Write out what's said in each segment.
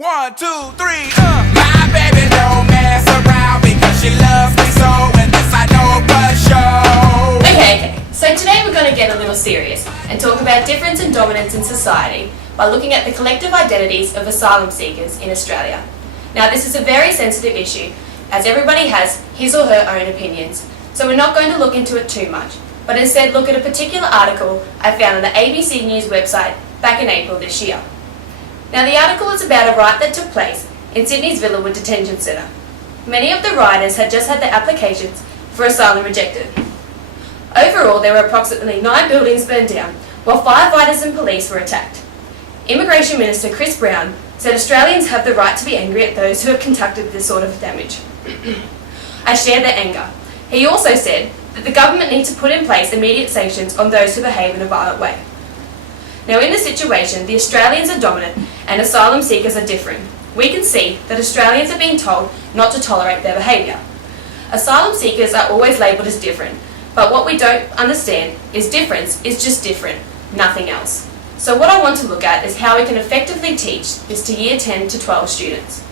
1, 2, 3, My baby don't mess around because she loves me so, and this I know for sure. Okay, so today we're going to get a little serious and talk about difference and dominance in society by looking at the collective identities of asylum seekers in Australia. Now, this is a very sensitive issue as everybody has his or her own opinions, so we're not going to look into it too much, but instead look at a particular article I found on the ABC News website back in April this year. Now, the article is about a riot that took place in Sydney's Villawood Detention Centre. Many of the rioters had just had their applications for asylum rejected. Overall, there were approximately 9 buildings burned down, while firefighters and police were attacked. Immigration Minister Chris Brown said Australians have the right to be angry at those who have conducted this sort of damage. I share their anger. He also said that the government needs to put in place immediate sanctions on those who behave in a violent way. Now, in this situation, the Australians are dominant and asylum seekers are different. We can see that Australians are being told not to tolerate their behaviour. Asylum seekers are always labelled as different, but what we don't understand is difference is just different, nothing else. So what I want to look at is how we can effectively teach this to Year 10 to 12 students.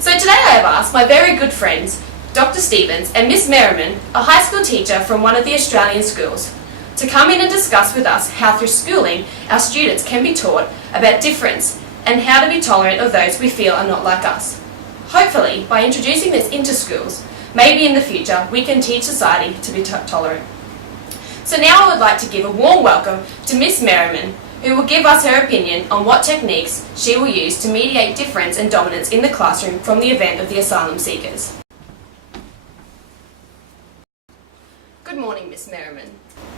So today I have asked my very good friends, Dr. Stevens and Miss Merriman, a high school teacher from one of the Australian schools, to come in and discuss with us how through schooling our students can be taught about difference and how to be tolerant of those we feel are not like us. Hopefully, by introducing this into schools, maybe in the future we can teach society to be tolerant. So now I would like to give a warm welcome to Miss Merriman, who will give us her opinion on what techniques she will use to mediate difference and dominance in the classroom from the event of the asylum seekers. Good morning, Miss Merriman.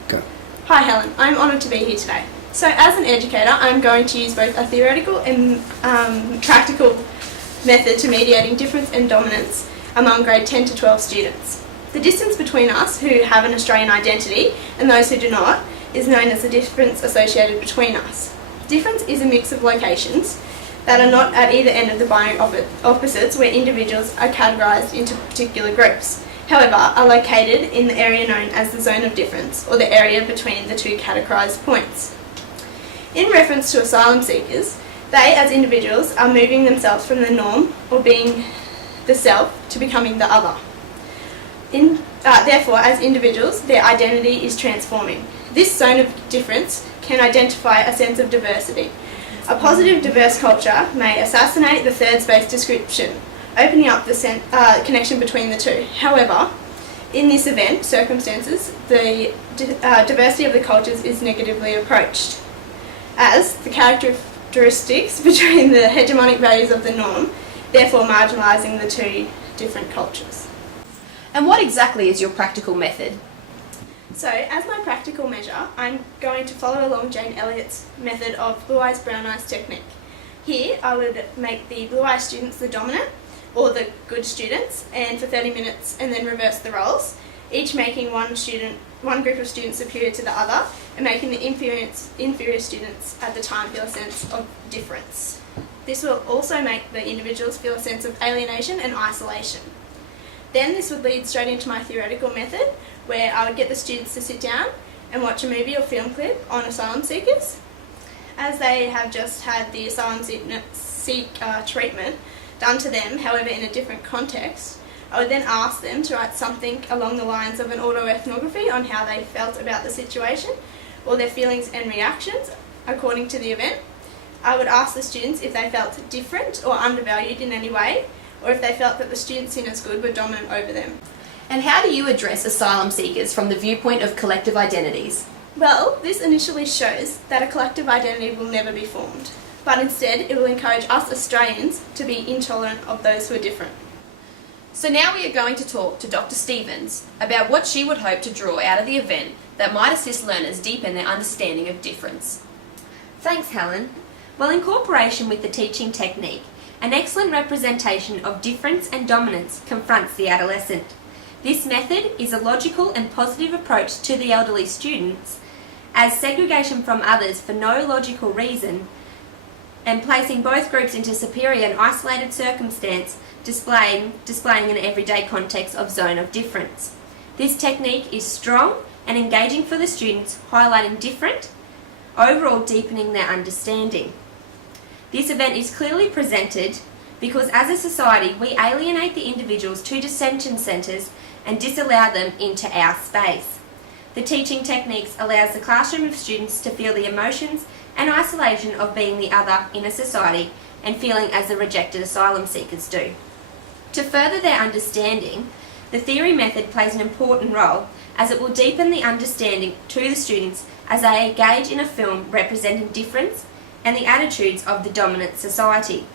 Go. Hi Helen, I'm honoured to be here today. So as an educator, I'm going to use both a theoretical and practical method to mediating difference and dominance among grade 10 to 12 students. The distance between us who have an Australian identity and those who do not is known as the difference associated between us. Difference is a mix of locations that are not at either end of the binary opposites where individuals are categorised into particular groups. However, are located in the area known as the zone of difference, or the area between the two categorised points. In reference to asylum seekers, they as individuals are moving themselves from the norm, or being the self, to becoming the other. Therefore, as individuals, their identity is transforming. This zone of difference can identify a sense of diversity. A positive diverse culture may assassinate the third space description, opening up the connection between the two. However, in this event, circumstances, the diversity of the cultures is negatively approached, as the characteristics between the hegemonic values of the norm, therefore marginalising the two different cultures. And what exactly is your practical method? So, as my practical measure, I'm going to follow along Jane Elliott's method of blue eyes, brown eyes technique. Here, I would make the blue eyes students the dominant, or the good students, and for 30 minutes, and then reverse the roles, each making one group of students superior to the other, and making the inferior students at the time feel a sense of difference. This will also make the individuals feel a sense of alienation and isolation. Then this would lead straight into my theoretical method, where I would get the students to sit down and watch a movie or film clip on asylum seekers. As they have just had the asylum seek treatment done to them, however in a different context, I would then ask them to write something along the lines of an autoethnography on how they felt about the situation, or their feelings and reactions according to the event. I would ask the students if they felt different or undervalued in any way, or if they felt that the students in as good were dominant over them. And how do you address asylum seekers from the viewpoint of collective identities? Well, this initially shows that a collective identity will never be formed, but instead it will encourage us Australians to be intolerant of those who are different. So now we are going to talk to Dr. Stevens about what she would hope to draw out of the event that might assist learners deepen their understanding of difference. Thanks, Helen. Well, in cooperation with the teaching technique, an excellent representation of difference and dominance confronts the adolescent. This method is a logical and positive approach to the elderly students, as segregation from others for no logical reason and placing both groups into superior and isolated circumstance, displaying an everyday context of zone of difference. This technique is strong and engaging for the students, highlighting different, overall deepening their understanding. This event is clearly presented because as a society we alienate the individuals to detention centres and disallow them into our space. The teaching techniques allows the classroom of students to feel the emotions and isolation of being the other in a society and feeling as the rejected asylum seekers do. To further their understanding, the theory method plays an important role as it will deepen the understanding to the students as they engage in a film representing difference and the attitudes of the dominant society.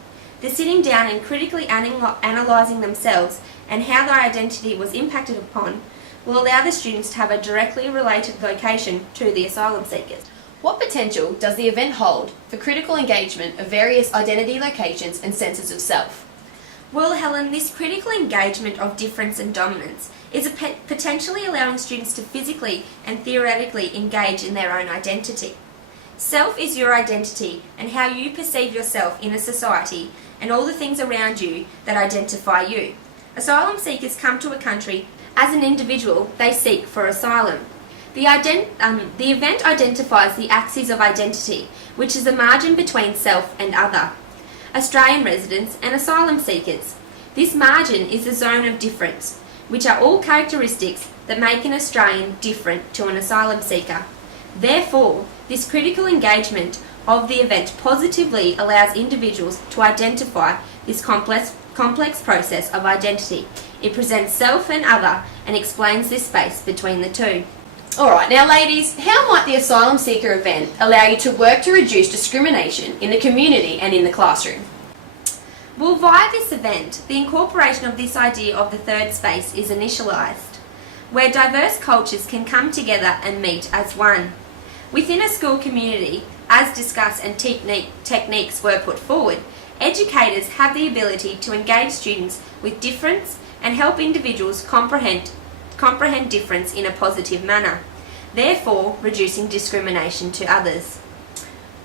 The sitting down and critically analysing themselves and how their identity was impacted upon will allow the students to have a directly related location to the asylum seekers. What potential does the event hold for critical engagement of various identity locations and senses of self? Well, Helen, this critical engagement of difference and dominance is potentially allowing students to physically and theoretically engage in their own identity. Self is your identity and how you perceive yourself in a society and all the things around you that identify you. Asylum seekers come to a country as an individual. They seek for asylum. The event identifies the axis of identity, which is the margin between self and other, Australian residents and asylum seekers. This margin is the zone of difference, which are all characteristics that make an Australian different to an asylum seeker. Therefore, this critical engagement of the event positively allows individuals to identify this complex process of identity. It presents self and other and explains this space between the two. Alright, now ladies, how might the asylum seeker event allow you to work to reduce discrimination in the community and in the classroom? Well, via this event, the incorporation of this idea of the third space is initialised, where diverse cultures can come together and meet as one. Within a school community, as discussed and techniques were put forward, educators have the ability to engage students with difference and help individuals comprehend difference in a positive manner, therefore reducing discrimination to others.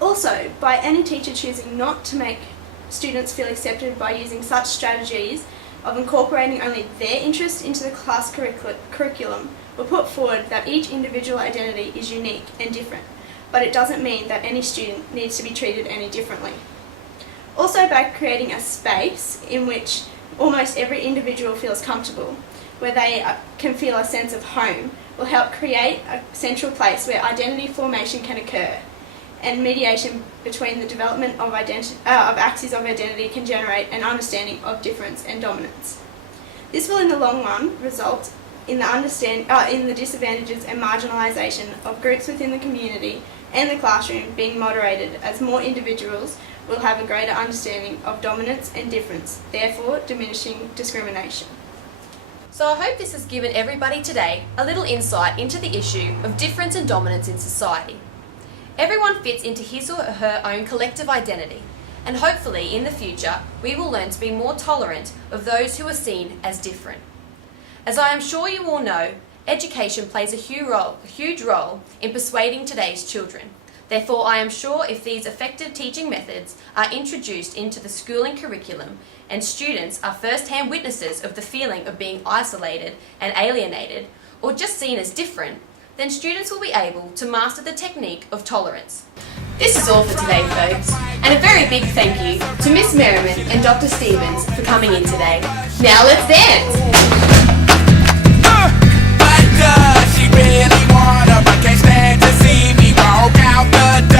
Also, by any teacher choosing not to make students feel accepted by using such strategies of incorporating only their interest into the class curriculum, will put forward that each individual identity is unique and different, but it doesn't mean that any student needs to be treated any differently. Also, by creating a space in which almost every individual feels comfortable, where they can feel a sense of home, will help create a central place where identity formation can occur, and mediation between the development of axes of identity can generate an understanding of difference and dominance. This will in the long run result in the disadvantages and marginalisation of groups within the community and the classroom being moderated, as more individuals will have a greater understanding of dominance and difference, therefore diminishing discrimination. So I hope this has given everybody today a little insight into the issue of difference and dominance in society. Everyone fits into his or her own collective identity, and hopefully in the future we will learn to be more tolerant of those who are seen as different. As I am sure you all know, education plays a huge role in persuading today's children. Therefore, I am sure if these effective teaching methods are introduced into the schooling curriculum and students are first-hand witnesses of the feeling of being isolated and alienated, or just seen as different, then students will be able to master the technique of tolerance. This is all for today, folks, and a very big thank you to Miss Merriman and Dr. Stevens for coming in today. Now let's dance! But does she really wanna, but can't stand to see me walk out the door?